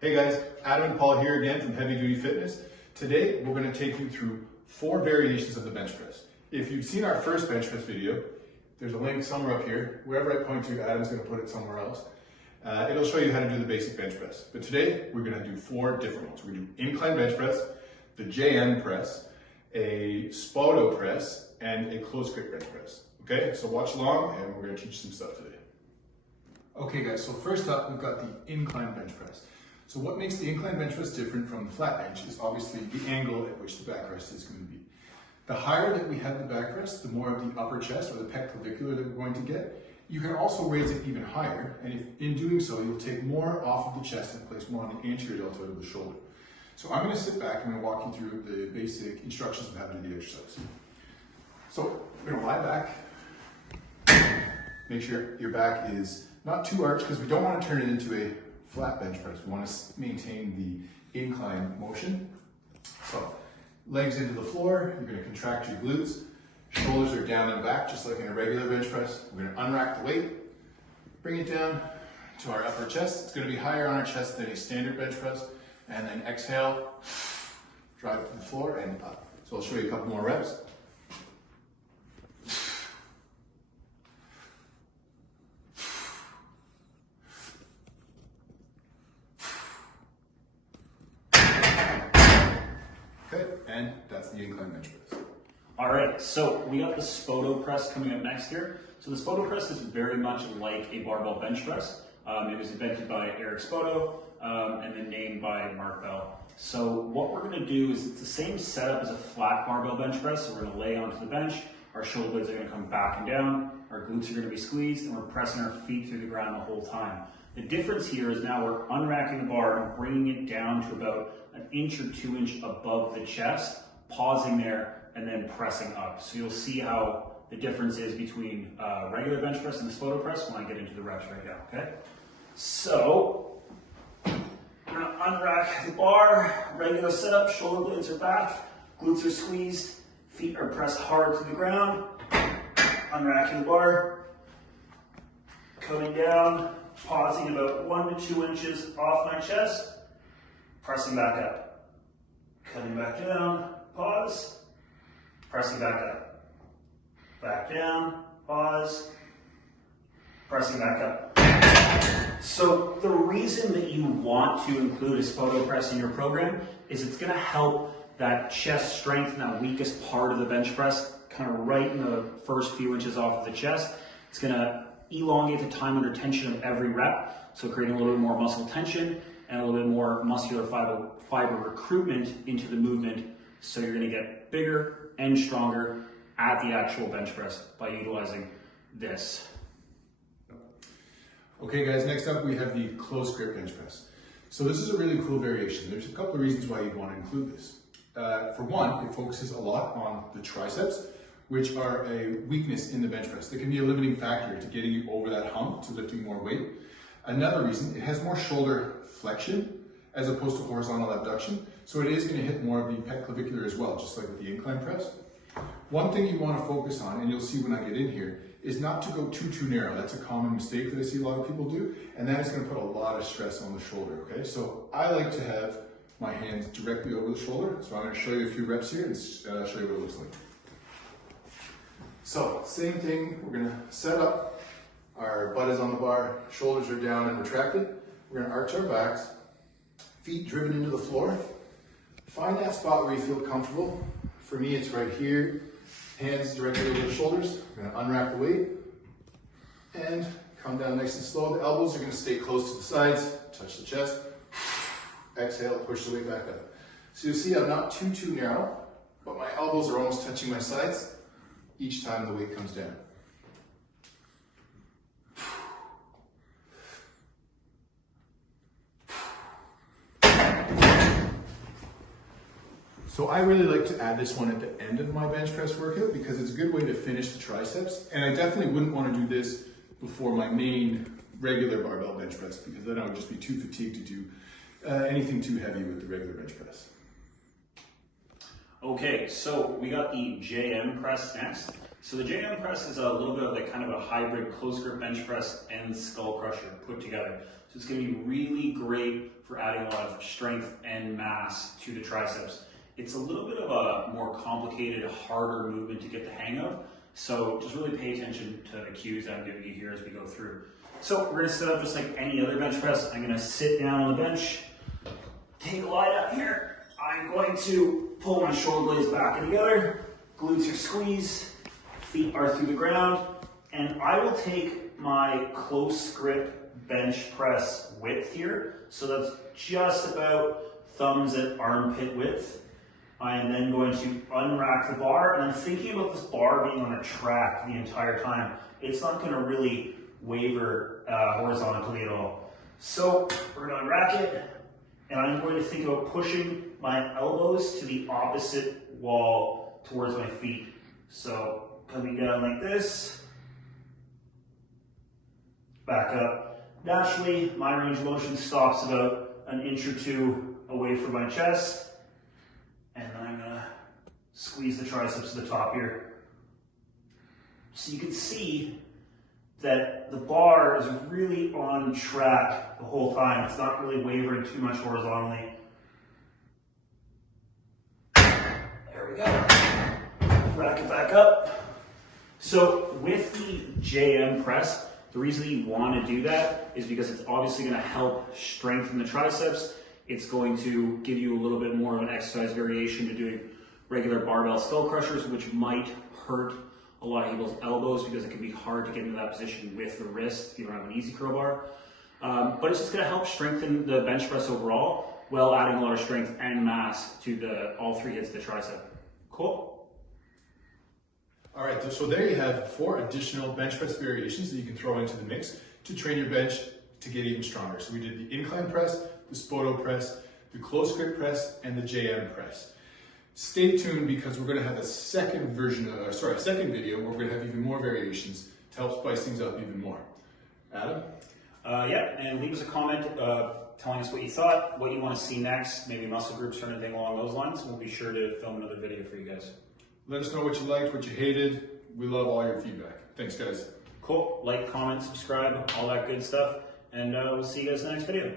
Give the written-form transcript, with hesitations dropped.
Hey guys, Adam and Paul here again from Heavy Duty Fitness. Today we're going to take you through 4 variations of the bench press. If you've seen our first bench press video, there's a link somewhere up here. Wherever I point to, Adam's going to put it somewhere else. It'll show you how to do the basic bench press. But today we're going to do 4 different ones. We're going to do incline bench press, the JM press, a Spoto press, and a close grip bench press. Okay, so watch along and we're going to teach some stuff today. Okay guys, so first up we've got the incline bench press. So what makes the incline bench press different from the flat bench is obviously the angle at which the backrest is going to be. The higher that we have the backrest, the more of the upper chest or the pec clavicular that we're going to get. You can also raise it even higher, and if, in doing so, you'll take more off of the chest and place more on the anterior deltoid of the shoulder. So I'm going to sit back and I'm going to walk you through the basic instructions of how to do the exercise. So we're going to lie back. Make sure your back is not too arched because we don't want to turn it into a flat bench press. We want to maintain the incline motion. So legs into the floor, you're going to contract your glutes. Shoulders are down and back, just like in a regular bench press. We're going to unrack the weight, bring it down to our upper chest. It's going to be higher on our chest than a standard bench press. And then exhale, drive to the floor and up. So I'll show you a couple more reps. Okay, and that's the incline bench press. All right, so we got the Spoto press coming up next here. So the Spoto press is very much like a barbell bench press. It was invented by Eric Spoto and then named by Mark Bell. So what we're gonna do is it's the same setup as a flat barbell bench press. So we're gonna lay onto the bench, our shoulder blades are gonna come back and down, our glutes are gonna be squeezed, and we're pressing our feet through the ground the whole time. The difference here is now we're unracking the bar and bringing it down to about 1 inch or 2 inch above the chest, pausing there, and then pressing up. So you'll see how the difference is between regular bench press and the Spoto press when I get into the reps right now, okay? So, I'm gonna unrack the bar, regular setup, shoulder blades are back, glutes are squeezed, feet are pressed hard to the ground, unracking the bar, coming down, pausing about 1 to 2 inches off my chest, pressing back up, coming back down, pause, pressing back up, back down, pause, pressing back up. So the reason that you want to include a Spoto press in your program is it's going to help that chest strength and that weakest part of the bench press, kind of right in the first few inches off of the chest. It's going to elongate the time under tension of every rep, so creating a little bit more muscle tension and a little bit more muscular fiber recruitment into the movement, so you're going to get bigger and stronger at the actual bench press by utilizing this. Okay guys, next up we have the close grip bench press. So this is a really cool variation. There's a couple of reasons why you'd want to include this. For one, it focuses a lot on the triceps, which are a weakness in the bench press. They can be a limiting factor to getting you over that hump to lifting more weight. Another reason, it has more shoulder flexion as opposed to horizontal abduction. So it is going to hit more of the pec clavicular as well, just like with the incline press. One thing you want to focus on, and you'll see when I get in here, is not to go too narrow. That's a common mistake that I see a lot of people do, and that is going to put a lot of stress on the shoulder, okay? So I like to have my hands directly over the shoulder, so I'm going to show you a few reps here and show you what it looks like. So, same thing, we're going to set up, our butt is on the bar, shoulders are down and retracted. We're going to arch our backs, feet driven into the floor. Find that spot where you feel comfortable. For me, it's right here. Hands directly over the shoulders. We're going to unwrap the weight and come down nice and slow. The elbows are going to stay close to the sides, touch the chest. Exhale, push the weight back up. So you'll see I'm not too narrow, but my elbows are almost touching my sides each time the weight comes down. So I really like to add this one at the end of my bench press workout because it's a good way to finish the triceps. And I definitely wouldn't want to do this before my main regular barbell bench press because then I would just be too fatigued to do anything too heavy with the regular bench press. Okay, so we got the JM press next. So the JM press is a little bit of like kind of a hybrid close grip bench press and skull crusher put together. So it's going to be really great for adding a lot of strength and mass to the triceps. It's a little bit of a more complicated, harder movement to get the hang of. So just really pay attention to the cues that I'm giving you here as we go through. So we're going to set up just like any other bench press. I'm going to sit down on the bench, take a lie down here. I'm going to pull my shoulder blades back together, glutes are squeezed, feet are through the ground, and I will take my close grip bench press width here. So that's just about thumbs at armpit width. I am then going to unrack the bar, and I'm thinking about this bar being on a track the entire time. It's not going to really waver horizontally at all. So we're going to unrack it, and I'm going to think about pushing my elbows to the opposite wall towards my feet. So coming down like this, back up. Naturally, my range of motion stops about an inch or two away from my chest. And then I'm gonna squeeze the triceps to the top here. So you can see that the bar is really on track the whole time. It's not really wavering too much horizontally. There we go. Rack it back up. So with the JM press, the reason you want to do that is because it's obviously going to help strengthen the triceps. It's going to give you a little bit more of an exercise variation to doing regular barbell skull crushers, which might hurt a lot of people's elbows because it can be hard to get into that position with the wrist if you don't have an easy curl bar. But it's just going to help strengthen the bench press overall while adding a lot of strength and mass to all three hits of the tricep. Cool? All right, so there you have 4 additional bench press variations that you can throw into the mix to train your bench to get even stronger. So we did the incline press, the Spoto press, the close grip press, and the JM press. Stay tuned because we're going to have a second video where we're going to have even more variations to help spice things up even more. Adam? Yeah, and leave us a comment telling us what you thought, what you want to see next, maybe muscle groups or anything along those lines. We'll be sure to film another video for you guys. Let us know what you liked, what you hated. We love all your feedback. Thanks, guys. Cool. Like, comment, subscribe, all that good stuff. And we'll see you guys in the next video.